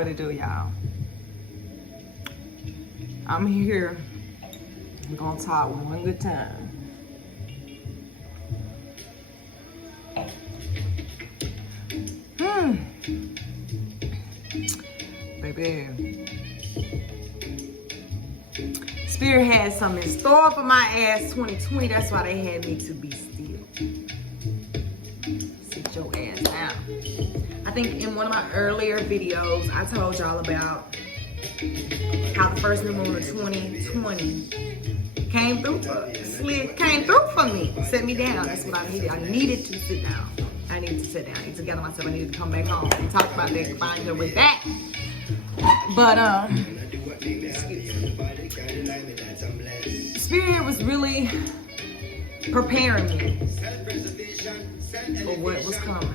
What it do, y'all? I'm here. I'm gonna talk one good time. Baby. Spirit had something in store for my ass 2020. That's why they had me to be still. Sit your ass down. I think in one of my earlier videos, I told y'all about how the first new moon of 2020 came through for me. Set me down. That's what I needed. I needed to sit down. I needed to sit down. I needed to gather myself. I needed to come back home and talk about that and find your way back. But Spirit was really preparing me for what was coming.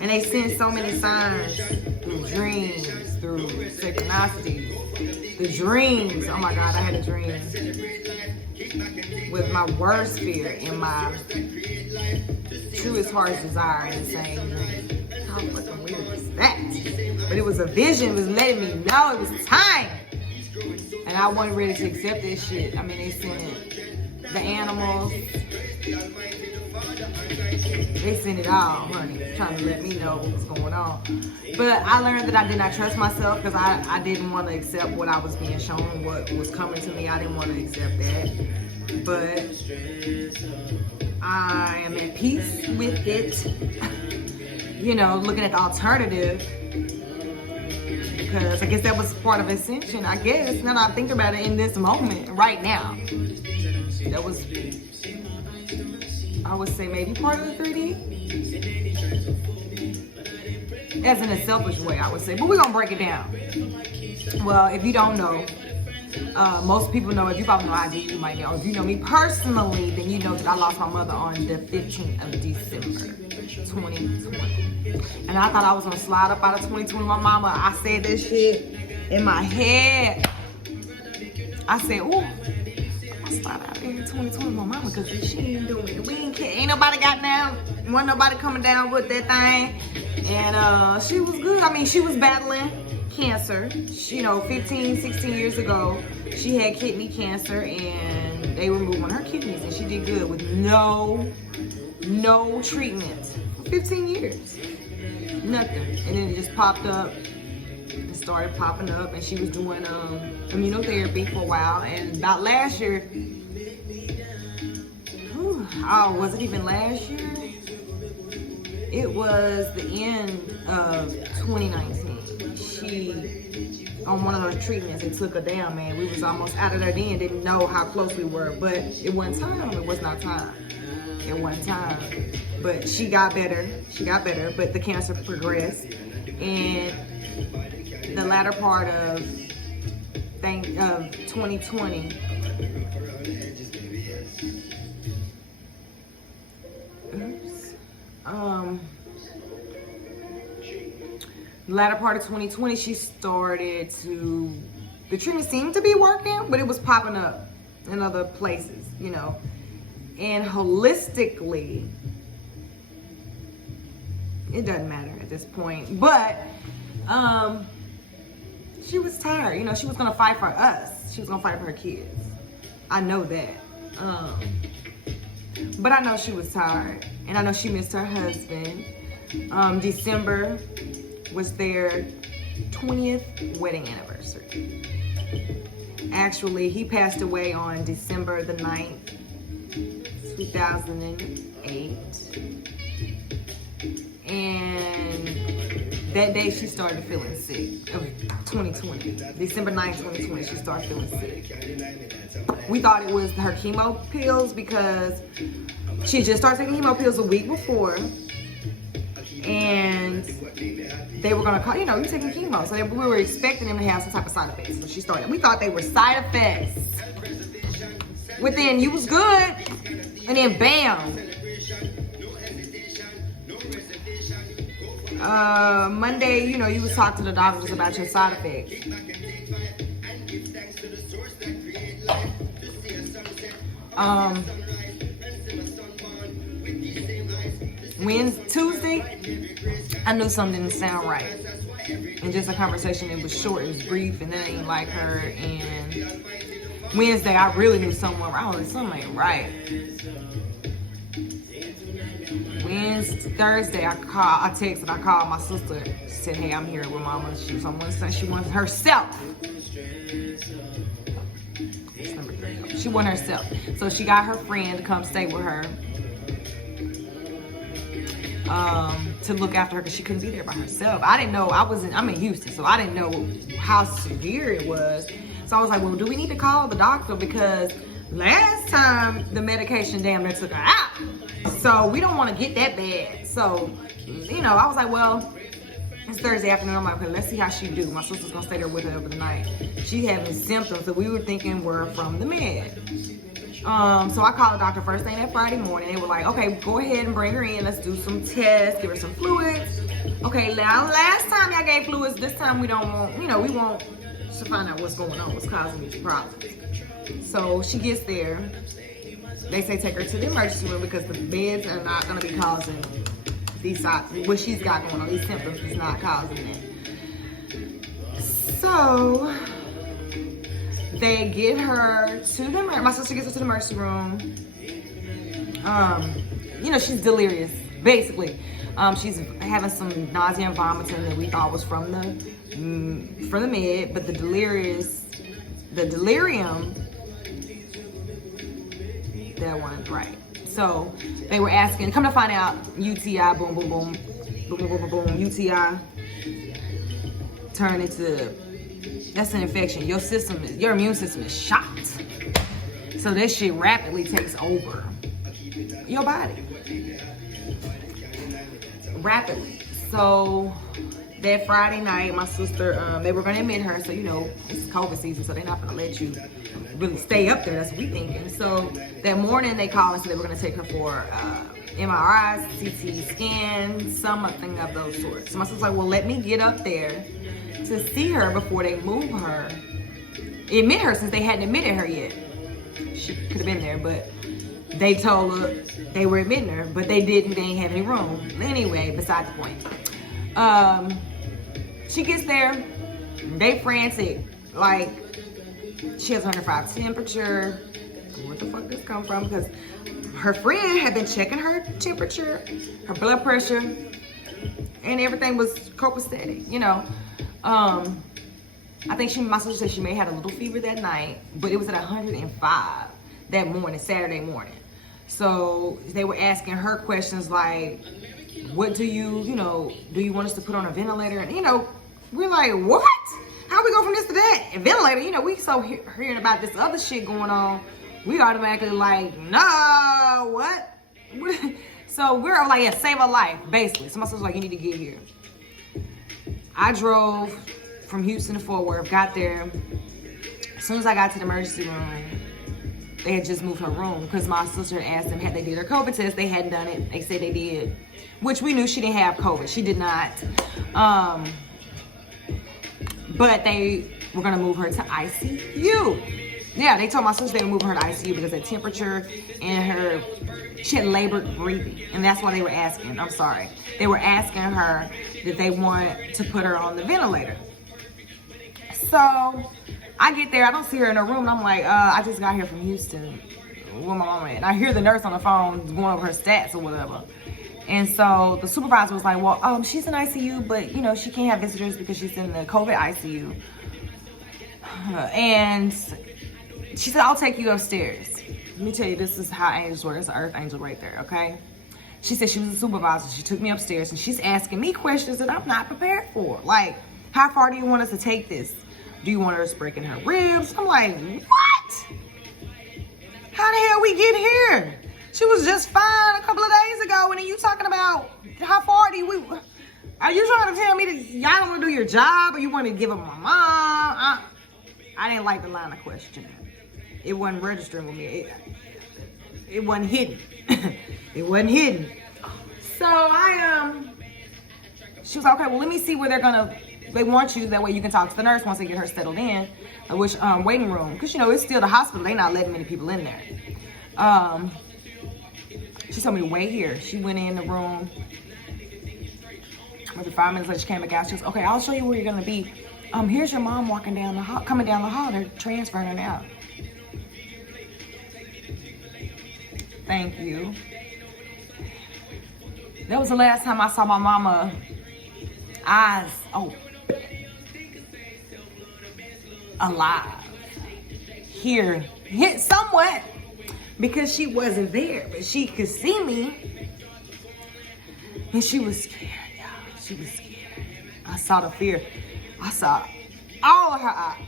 And they sent so many signs through dreams, through synchronicities. The dreams, oh my God, I had a dream with my worst fear and my truest heart's desire in the same dream. How fucking weird is that? But it was a vision, it was letting me know it was time. And I wasn't ready to accept this shit. I mean, they sent the animals. They sent it all, honey, trying to let me know what was going on. But I learned that I did not trust myself because I didn't want to accept what I was being shown, what was coming to me. I didn't want to accept that. But I am at peace with it. You know, looking at the alternative. Because I guess that was part of Ascension, I guess. Now that I think about it in this moment, right now. That was, I would say, maybe part of the 3D. As in a selfish way, I would say. But we're going to break it down. Well, if you don't know, most people know, if you probably know ID, you might know. If you know me personally, then you know that I lost my mother on the 15th of December, 2020. And I thought I was gonna slide up out of 2020. My mama, I said this shit in my head. I said, ooh, I'm gonna slide out in 2020 with my mama because she ain't doing it. We ain't care. Ain't nobody got down. Wasn't nobody coming down with that thing. And she was good. I mean, she was battling cancer. She, 15, 16 years ago, she had kidney cancer and they removed one of her kidneys and she did good with no treatment for 15 years. Nothing. And then it just popped up. It started popping up and she was doing immunotherapy for a while. And about last year, was it even last year? It was the end of 2019. She, on one of those treatments, it took her down, man. We was almost out of there then, didn't know how close we were. But it wasn't time. It was not time. It wasn't time. But she got better. But the cancer progressed. And the latter part of 2020, latter part of 2020, she started to, the treatment seemed to be working, but it was popping up in other places, And holistically, it doesn't matter at this point, but she was tired. She was gonna fight for us. She was gonna fight for her kids. I know that. But I know she was tired, and I know she missed her husband. December was their 20th wedding anniversary. Actually, he passed away on December the 9th, 2008. And that day she started feeling sick, of 2020. December 9th, 2020, she started feeling sick. We thought it was her chemo pills because she just started taking chemo pills a week before. And they were gonna call, you're taking chemo. So we were expecting them to have some type of side effects. So she started, we thought they were side effects. Within, you was good, and then bam. Monday, you was talking to the doctors about your side effects. Tuesday, I knew something didn't sound right. And just a conversation, it was short, it was brief, and then I didn't like her. And Wednesday, I really knew something wrong. Something ain't right. Thursday, I texted, I called my sister. She said, hey, I'm here with mama. She wants herself. That's number 3. She wanted herself. So she got her friend to come stay with her. To look after her because she couldn't be there by herself. I didn't know, I'm in Houston, so I didn't know how severe it was. So I was like, well, do we need to call the doctor? Because last time the medication damn near took her out. So we don't want to get that bad. So, I was like, well, it's Thursday afternoon. I'm like, okay, let's see how she do. My sister's gonna stay there with her over the night. She having symptoms that we were thinking were from the med. So I called the doctor first thing that Friday morning. They were like, okay, go ahead and bring her in. Let's do some tests, give her some fluids. Okay, now last time y'all gave fluids, this time we don't want, we want to find out what's going on, what's causing these problems. So she gets there. They say take her to the emergency room because the beds are not going to be causing what she's got going on. These symptoms is not causing it. So they get her to my sister gets her to the emergency room. She's delirious, basically. She's having some nausea and vomiting that we thought was from the med, but the delirium, that one, right. So they were asking, come to find out, UTI, boom, boom, boom, boom, boom, boom, boom, UTI turned into, that's an infection. Your immune system is shot. So this shit rapidly takes over your body. Rapidly. So that Friday night, my sister, they were going to admit her. So, it's COVID season, so they're not going to let you really stay up there. That's what we thinking. So that morning, they called and said they were going to take her for MRIs, CT scan, something of those sorts. So my sister's like, well, let me get up there to see her before they move her. Admit her, since they hadn't admitted her yet. She could have been there, but they told her they were admitting her, but they didn't have any room. Anyway, beside the point. She gets there, they frantic, like she has 105 temperature. Where the fuck this come from? Because her friend had been checking her temperature, her blood pressure, and everything was copacetic, I think my sister said she may have had a little fever that night, but it was at 105 that morning, Saturday morning. So they were asking her questions like, what do you want us to put on a ventilator? And, we're like, what? How we go from this to that? A ventilator, we so hearing about this other shit going on, we automatically like, no, what? So we're like, yeah, save a life, basically. So my sister's like, you need to get here. I drove from Houston to Fort Worth, got there. As soon as I got to the emergency room, they had just moved her room because my sister asked them had they did her COVID test. They hadn't done it. They said they did, which we knew she didn't have COVID. She did not. But they were gonna move her to ICU. Yeah, they told my sister they were moving her to ICU because her temperature and she had labored breathing, and that's why they were asking. I'm sorry, they were asking her that they want to put her on the ventilator. So I get there, I don't see her in her room, and I'm like, I just got here from Houston. Where my mama at? And I hear the nurse on the phone going over her stats or whatever. And so the supervisor was like, well, she's in ICU, but she can't have visitors because she's in the COVID ICU. And she said, I'll take you upstairs. Let me tell you, this is how angels work. It's an earth angel right there, okay? She said she was a supervisor. She took me upstairs and she's asking me questions that I'm not prepared for. Like, how far do you want us to take this? Do you want us breaking her ribs? I'm like, what? How the hell we get here? She was just fine a couple of days ago, and then you talking about how far do we? Are you trying to tell me that y'all don't want to do your job, or you want to give up my mom? I didn't like the line of questioning. It wasn't registering with me. It wasn't hidden. It wasn't hidden. So she was like, okay, well, let me see where they want you. That way you can talk to the nurse once they get her settled in, which waiting room, because it's still the hospital. They not letting many people in there. She told me to wait here. She went in the room. Maybe 5 minutes later, she came back out. She goes, okay, I'll show you where you're gonna be. Here's your mom walking down the hall, coming down the hall. They're transferring her now. Thank you. That was the last time I saw my mama eyes open, alive, here somewhat, because she wasn't there, but she could see me, and she was scared, y'all. She was scared. I saw the fear. I saw all of her eyes.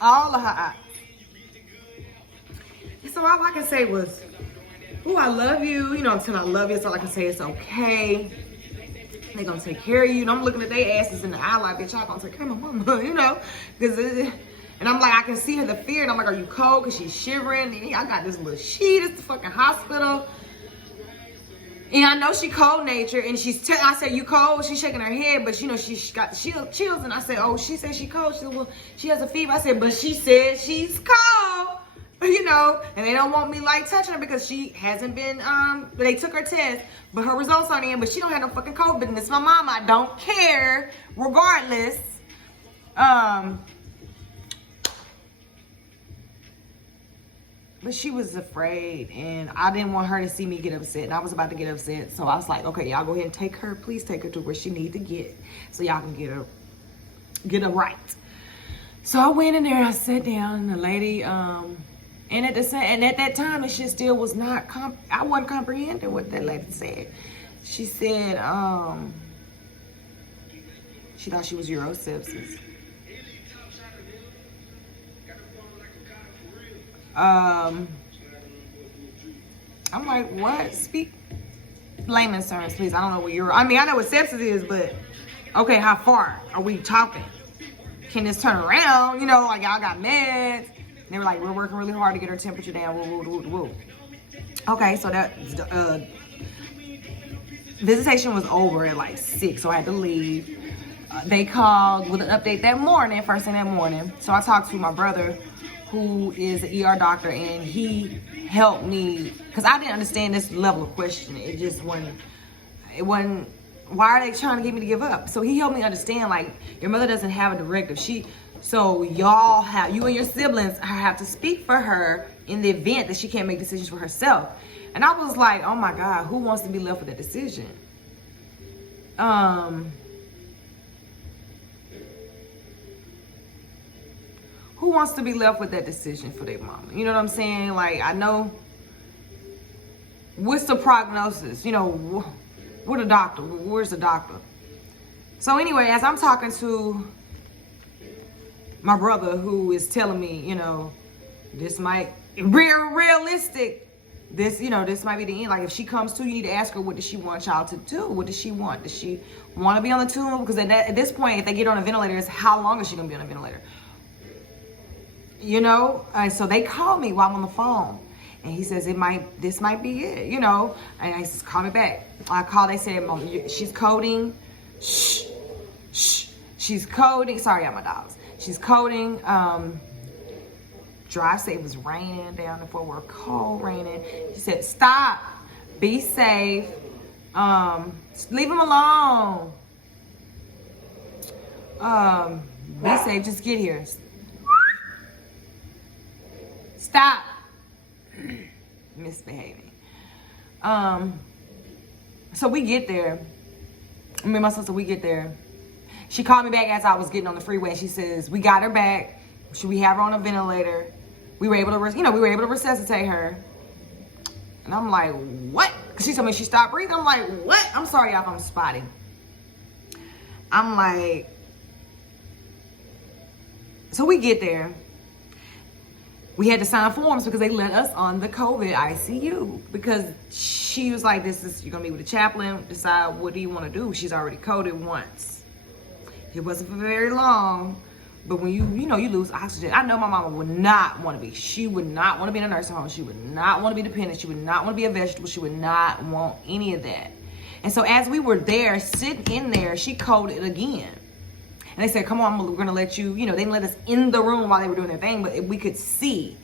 All of her eyes. And so all I can say was, oh, I love you. You know, until I love you, so all I can say it's okay. They're gonna take care of you. And I'm looking at their asses in the eye like, bitch, y'all gonna take care of my mama, you know? And I'm like, I can see her, the fear. And I'm like, are you cold? Because she's shivering. And I got this little sheet. It's the fucking hospital. And I know she cold natured. And I said, you cold? She's shaking her head. But, you know, she got the chills. And I said, oh, she said she cold. She said, well, she has a fever. I said, but she said she's cold. You know, and they don't want me like touching her because she hasn't been, they took her test, but her results aren't in, but she don't have no fucking COVID, and it's my mom. I don't care, regardless. But she was afraid, and I didn't want her to see me get upset, and I was about to get upset, so I was like, okay, y'all go ahead and take her, please take her to where she need to get, so y'all can get her right. So I went in there, and I sat down, and the lady, and at that time, it shit still was not, I wasn't comprehending what that lady said. She said, she thought she was urosepsis. I'm like, what? Speak layman's terms, please. I don't know what I know what sepsis is, but okay, how far are we talking? Can this turn around? You know, like y'all got meds. They were like, we're working really hard to get her temperature down. Woo. Okay, so that visitation was over at like 6, so I had to leave. They called with an update that morning, first thing that morning. So I talked to my brother, who is an ER doctor, and he helped me because I didn't understand this level of questioning. It wasn't. Why are they trying to get me to give up? So he helped me understand, like, your mother doesn't have a directive. So you and your siblings have to speak for her in the event that she can't make decisions for herself. And I was like, oh my God, who wants to be left with that decision? Who wants to be left with that decision for their mama? You know what I'm saying? Like, I know, what's the prognosis? You know, where's the doctor? So anyway, as I'm talking to my brother, who is telling me, you know, this might be realistic. This might be the end. Like, if she comes to you, need to ask her, what does she want y'all to do? What does she want? Does she want to be on the tube? Because at this point, if they get on a ventilator, it's how long is she going to be on a ventilator? You know? And so they call me while I'm on the phone. And he says, this might be it, you know? And I says, call me back. I called, they said, Mom, she's coding. Shh. She's coding. Sorry, I'm my dogs. She's coding. Dry say it was raining down in Fort Worth, cold raining. She said, stop, be safe, leave him alone. Be safe, just get here. Stop misbehaving. So we get there. Me and my sister, we get there. She called me back as I was getting on the freeway. She says, we got her back. Should we have her on a ventilator? We were able to resuscitate her. And I'm like, what? Because she told me she stopped breathing. I'm like, what? I'm sorry, y'all, if I'm spotty. I'm like, so we get there. We had to sign forms because they let us on the COVID ICU. Because she was like, you're going to meet with the chaplain, decide what do you want to do. She's already coded once. It wasn't for very long. But when you lose oxygen, I know my mama would not want to be. She would not want to be in a nursing home. She would not want to be dependent. She would not want to be a vegetable. She would not want any of that. And so as we were there, sitting in there, she coded again. And they said, come on, we're going to let you, they didn't let us in the room while they were doing their thing, but we could see.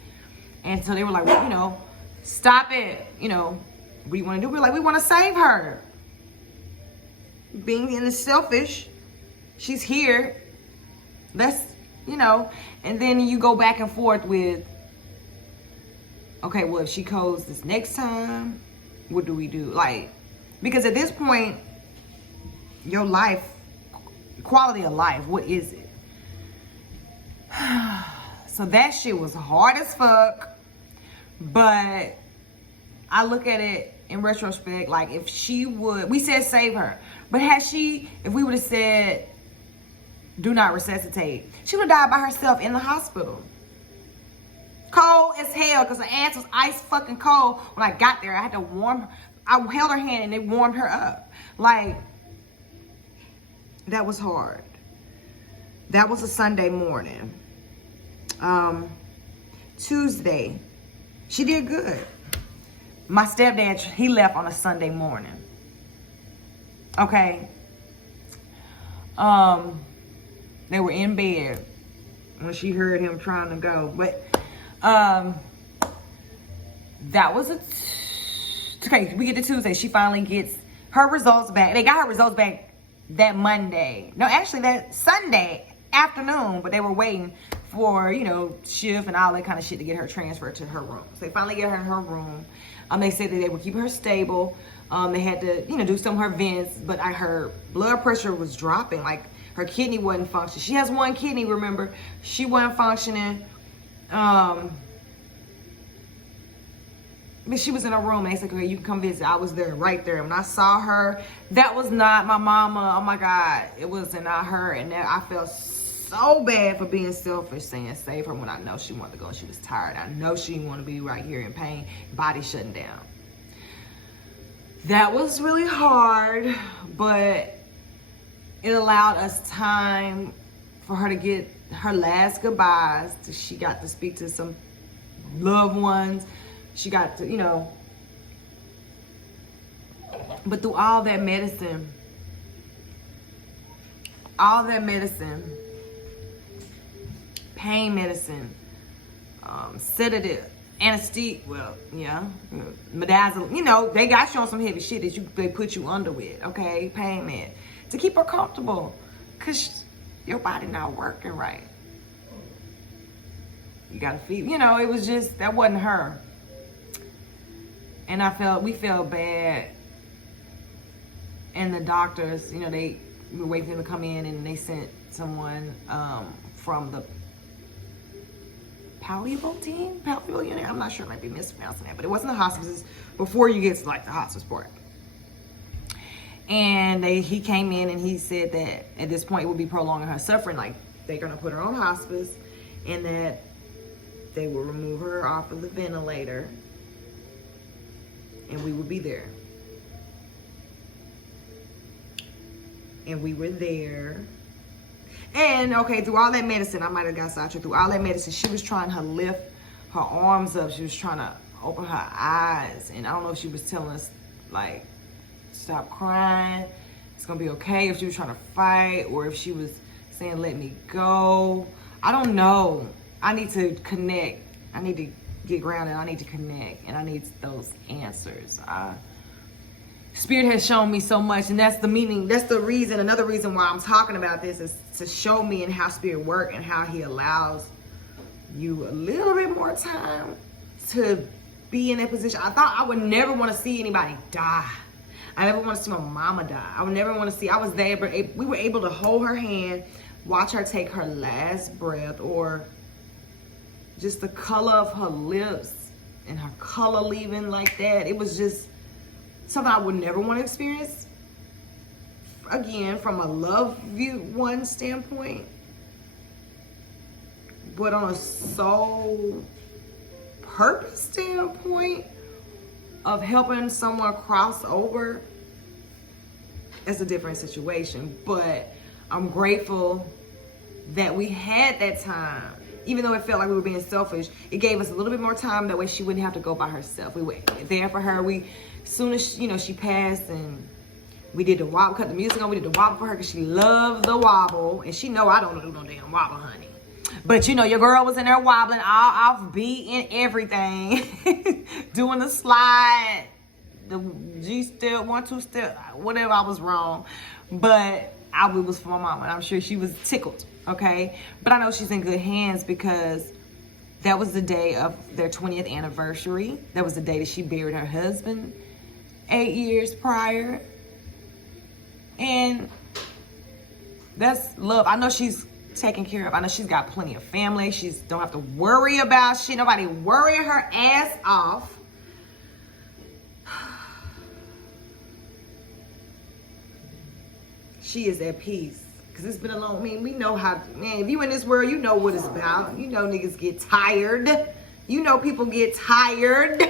And so they were like, well, stop it. What do you want to do? We were like, we want to save her. being in the selfish. She's here. Let's, and then you go back and forth with, okay, well, if she calls this next time, what do we do? Like, because at this point, your life, quality of life, what is it? So that shit was hard as fuck. But I look at it in retrospect, like if she would, we said save her. But if we would have said, do not resuscitate, she would have died by herself in the hospital. Cold as hell, because her ass was ice fucking cold when I got there. I had to warm her. I held her hand and it warmed her up. Like, that was hard. That was a Sunday morning. Tuesday, she did good. My stepdad, he left on a Sunday morning. Okay. They were in bed when she heard him trying to go. But that was okay, we get to Tuesday. She finally gets her results back. They got her results back that Monday. No, actually that Sunday afternoon, but they were waiting for, shift and all that kind of shit to get her transferred to her room. So they finally get her in her room. They said that they would keep her stable. They had to, do some of her vents, but her blood pressure was dropping. Like, her kidney wasn't functioning. She has one kidney, remember? She wasn't functioning. But she was in her room and they said, okay, you can come visit. I was there, right there. When I saw her, that was not my mama. Oh my God, it was not her. And I felt so bad for being selfish, saying save her when I know she wanted to go and she was tired. I know she didn't want to be right here in pain, body shutting down. That was really hard, but it allowed us time for her to get her last goodbyes. She got to speak to some loved ones. She got to, but through all that medicine, pain medicine, sedative, anesthesia, midazolam, they got you on some heavy shit that they put you under with, okay, pain med, to keep her comfortable, cause your body not working right. You gotta feel, it was just, that wasn't her. And we felt bad. And the doctors, they were waiting for them to come in and they sent someone from the palliative team, palliative unit. I'm not sure, I might be mispronouncing that, but it wasn't the hospice before you get to like the hospice part. And he came in and he said that at this point it would be prolonging her suffering. Like, they're gonna put her on hospice and that they will remove her off of the ventilator and we would be there. And we were there. And okay, through all that medicine, I might have got sidetracked. Through all that medicine, she was trying to lift her arms up. She was trying to open her eyes. And I don't know if she was telling us, like, stop crying, it's gonna be okay. If she was trying to fight or if she was saying, let me go. I don't know. I need to connect. I need to get grounded. I need to connect. And I need those answers. Spirit has shown me so much, and that's the meaning, that's the reason, another reason why I'm talking about this is to show me and how Spirit works and how he allows you a little bit more time to be in that position. I thought I would never want to see anybody die. I never want to see my mama die. I would never want to see, I was there, but we were able to hold her hand, watch her take her last breath, or just the color of her lips and her color leaving like that. It was just something I would never want to experience again from a love view one standpoint, but on a soul purpose standpoint of helping someone cross over, it's a different situation. But I'm grateful that we had that time. Even though it felt like we were being selfish, it gave us a little bit more time. That way she wouldn't have to go by herself. We were there for her. As soon as she passed, and we did the wobble, cut the music on. We did the wobble for her because she loved the wobble, and she know I don't do no damn wobble, honey. But your girl was in there wobbling, all off beat and everything, doing the slide, the G step, 1, 2 step, whatever. I was wrong, but it was for my mama, and I'm sure she was tickled, okay? But I know she's in good hands because that was the day of their 20th anniversary. That was the day that she buried her husband 8 years prior. And that's love. I know she's taken care of. I know she's got plenty of family. She don't have to worry about shit. Nobody worrying her ass off. She is at peace. Because it's been a long, we know how, man, if you in this world, you know what it's about. You know niggas get tired. You know people get tired.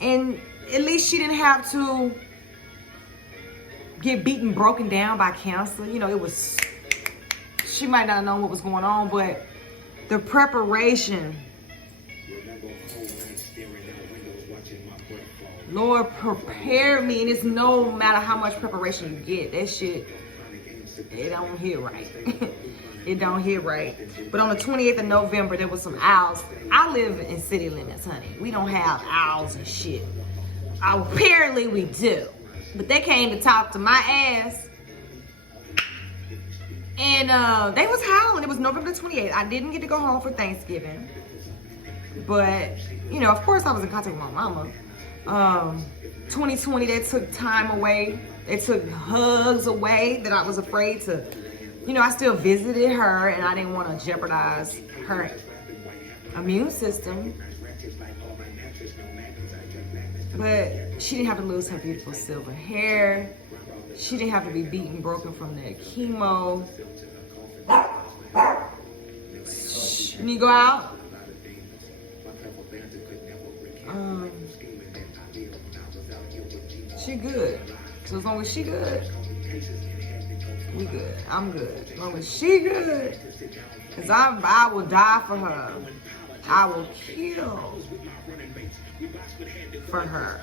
And at least she didn't have to get beaten, broken down by cancer. You know, it was, she might not have known what was going on, but the preparation, Lord, prepare me. And it's no matter how much preparation you get, that shit, it don't hit right. It don't hit right. But on the 28th of November, there was some owls. I live in city limits, honey. We don't have owls and shit. Apparently we do. But they came to talk to my ass. And they was howling. It was November 28th. I didn't get to go home for Thanksgiving. But, you know, of course I was in contact with my mama. 2020, they took time away. They took hugs away that I was afraid to, you know, I still visited her and I didn't want to jeopardize her immune system. But she didn't have to lose her beautiful silver hair. She didn't have to be beaten, broken from that chemo. Shh, you need to go out? She good. So as long as she good, we good. I'm good. As long as she good, because I will die for her. I will kill for her.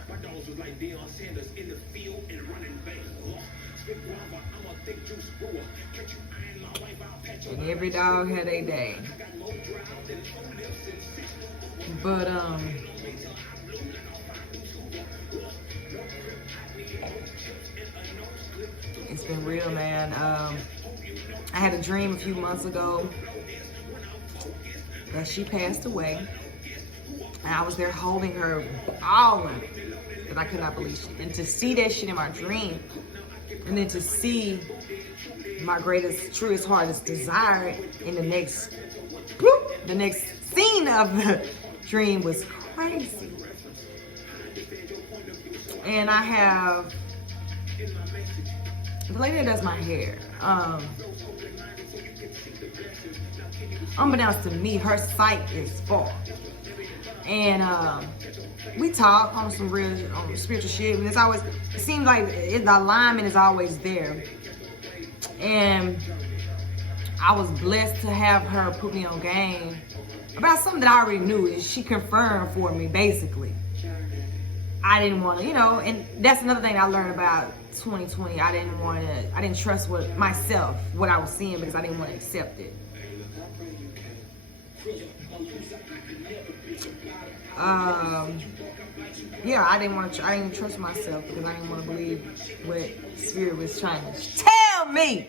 And every dog had a day. But it's been real, man. I had a dream a few months ago that she passed away. And I was there holding her, bawling, because I could not believe it. And to see that shit in my dream, and then to see my greatest, truest, hardest desire in the next scene of the dream was crazy. And I have the lady that does my hair. Unbeknownst to me, her site is full. And we talk on some real spiritual shit. And it's always, it seems like the alignment is always there. And I was blessed to have her put me on game about something that I already knew. She confirmed for me, basically. I didn't want to, you know, and that's another thing I learned about 2020. I didn't trust myself, what I was seeing, because I didn't want to accept it. Yeah, I didn't trust myself because I didn't want to believe what Spirit was trying to tell me.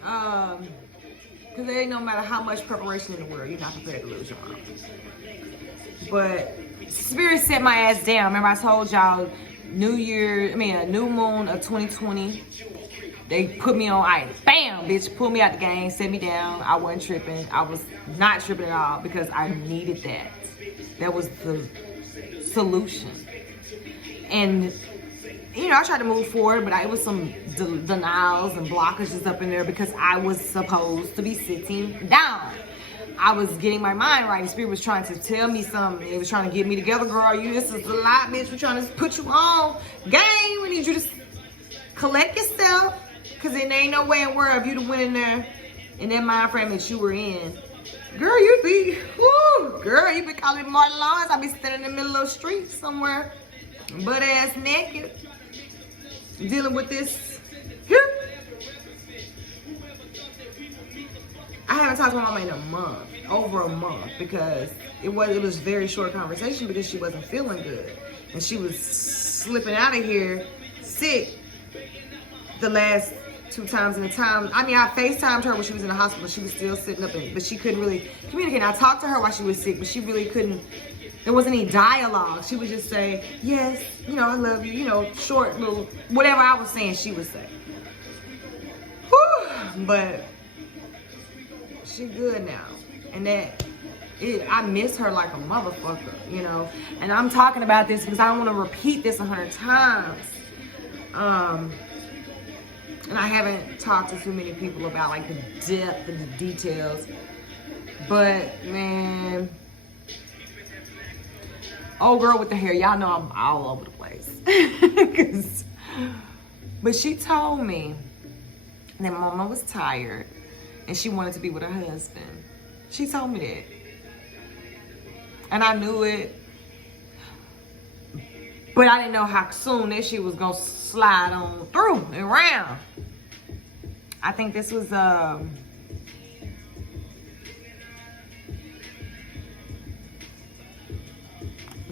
Because it ain't no matter how much preparation in the world, you're not prepared to lose your mom. But Spirit set my ass down. Remember I told y'all a new moon of 2020. They put me on ice. Bam, bitch, pulled me out the game, set me down. I wasn't tripping. I was not tripping at all because I needed that. That was the solution. And, you know, I tried to move forward, but it was some denials and blockages up in there because I was supposed to be sitting down. I was getting my mind right. The Spirit was trying to tell me something. It was trying to get me together, girl. This is a lot, bitch. We're trying to put you on game. We need you to collect yourself. Because there ain't no way in the world if you'd have went in there in that mind frame that you were in. Girl, you be calling Martin Lawrence. I be standing in the middle of the street somewhere, butt ass naked, dealing with this. I haven't talked to my mama in a month, over a month, because it was very short conversation because she wasn't feeling good. And she was slipping out of here sick the last 2 times in the time. I mean, I FaceTimed her when she was in the hospital. She was still sitting up, but she couldn't really communicate. I talked to her while she was sick, but she really couldn't. There wasn't any dialogue. She would just say, yes, you know, I love you, you know, short little, whatever I was saying, she would say. Whew, but she good now. And I miss her like a motherfucker, you know. And I'm talking about this because I don't want to repeat this 100 times. And I haven't talked to too many people about like the depth and the details. But man, old girl with the hair, y'all know I'm all over the place. But she told me that mama was tired and she wanted to be with her husband. She told me that. And I knew it. But I didn't know how soon that shit was gonna slide on through and around. I think this was the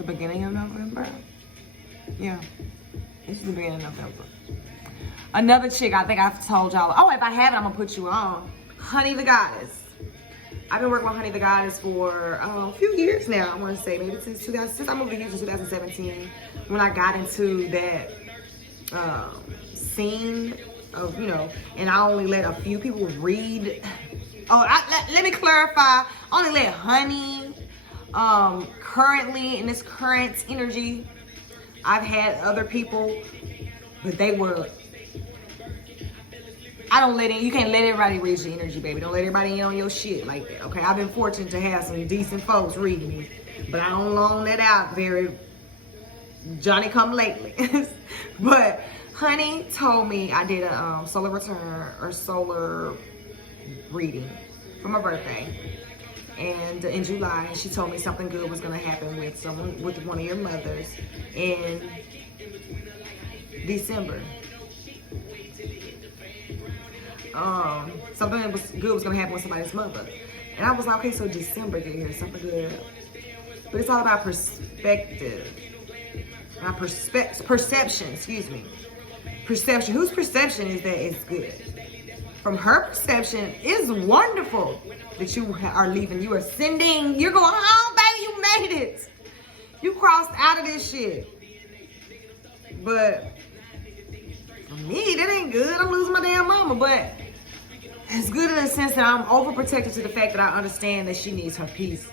beginning of November. Yeah, this is the beginning of November. Another chick, I think I've told y'all. Oh, if I haven't, I'm gonna put you on. Honey the Goddess. I've been working with Honey the Goddess for a few years now. I want to say maybe since I moved to Houston, 2017, when I got into that scene of, you know, and I only let a few people read. Oh, let me clarify. I only let Honey. Currently in this current energy, I've had other people, but they were. I don't let it, you can't let everybody read your energy, baby. Don't let everybody in on your shit like that, okay? I've been fortunate to have some decent folks reading me, but I don't loan that out very Johnny come lately. But Honey told me I did a solar return or solar reading for my birthday. And in July, she told me something good was gonna happen with one of your mothers in December. Something that was good was gonna happen with somebody's mother. And I was like, okay, so December get here, something good. But it's all about perspective. Perception, excuse me. Perception. Whose perception is that it's good? From her perception, it's wonderful that you are leaving. You are sending, you're going home, baby, you made it. You crossed out of this shit. But for me, that ain't good. I'm losing my damn mama. But it's good in the sense that I'm overprotected to the fact that I understand that she needs her peace.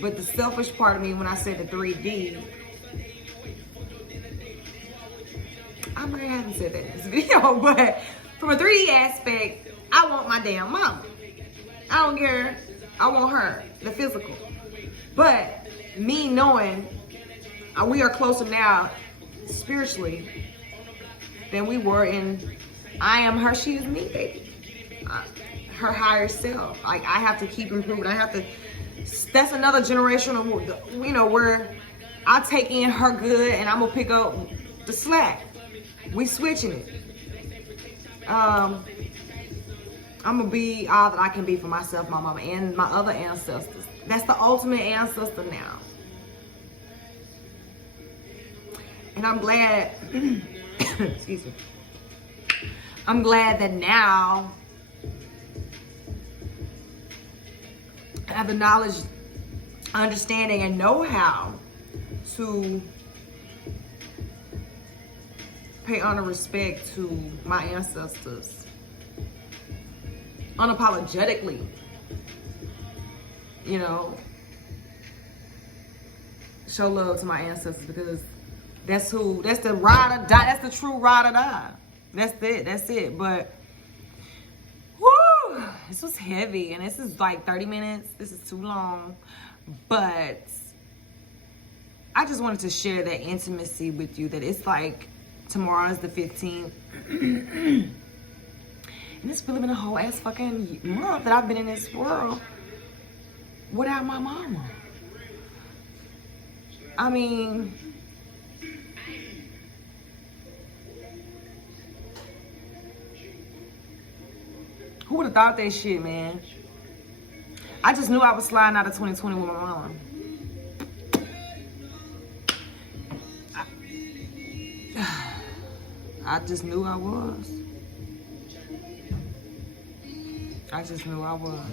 But the selfish part of me, when I said the 3D, I might haven't said that in this video, but from a 3D aspect, I want my damn mama. I don't care. I want her, the physical. But me knowing we are closer now spiritually than we were in I am her, she is me, baby. Her higher self. Like, I have to keep improving. I have to, that's another generational, you know, where I take in her good and I'm gonna pick up the slack. We switching it. I'm gonna be all that I can be for myself, my mama, and my other ancestors. That's the ultimate ancestor now. And I'm glad, excuse me. I'm glad that now I have the knowledge, understanding, and know-how to pay honor, respect to my ancestors unapologetically. You know, show love to my ancestors because that's the ride or die. That's the true ride or die. That's it. But whoo, this was heavy, and this is like 30 minutes. This is too long, but I just wanted to share that intimacy with you. That it's like tomorrow is the 15th, and it's really been a whole ass fucking month that I've been in this world without my mama. I mean, who would have thought that shit, man? I just knew I was sliding out of 2020 with my mama. I just knew I was. I just knew I was.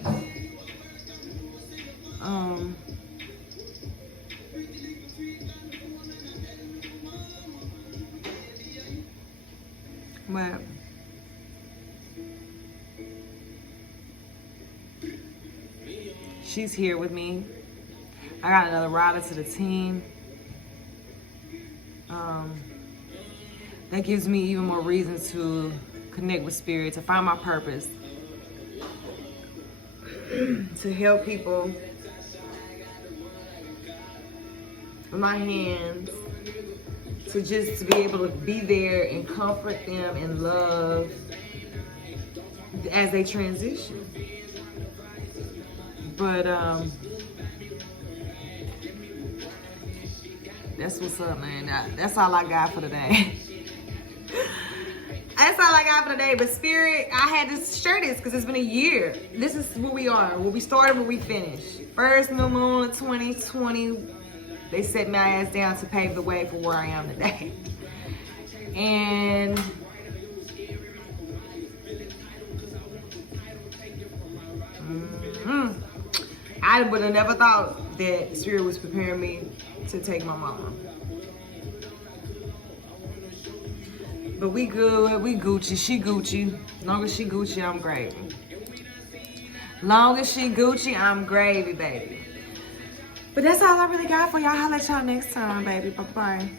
But she's here with me. I got another rider to the team. That gives me even more reason to connect with spirit, to find my purpose, to help people with my hands, to just be able to be there and comfort them and love as they transition. But that's what's up, man. That's all I got for today. That's all I got for today. But Spirit, I had to share this because it's been a year. This is where we are. Where we started, where we finished. First new moon of 2020. They set my ass down to pave the way for where I am today. And I would have never thought that Spirit was preparing me to take my mama. But we good, we Gucci, she Gucci. Long as she Gucci, I'm gravy. Long as she Gucci, I'm gravy, baby. But that's all I really got for y'all. I'll let y'all next time, baby. Bye-bye.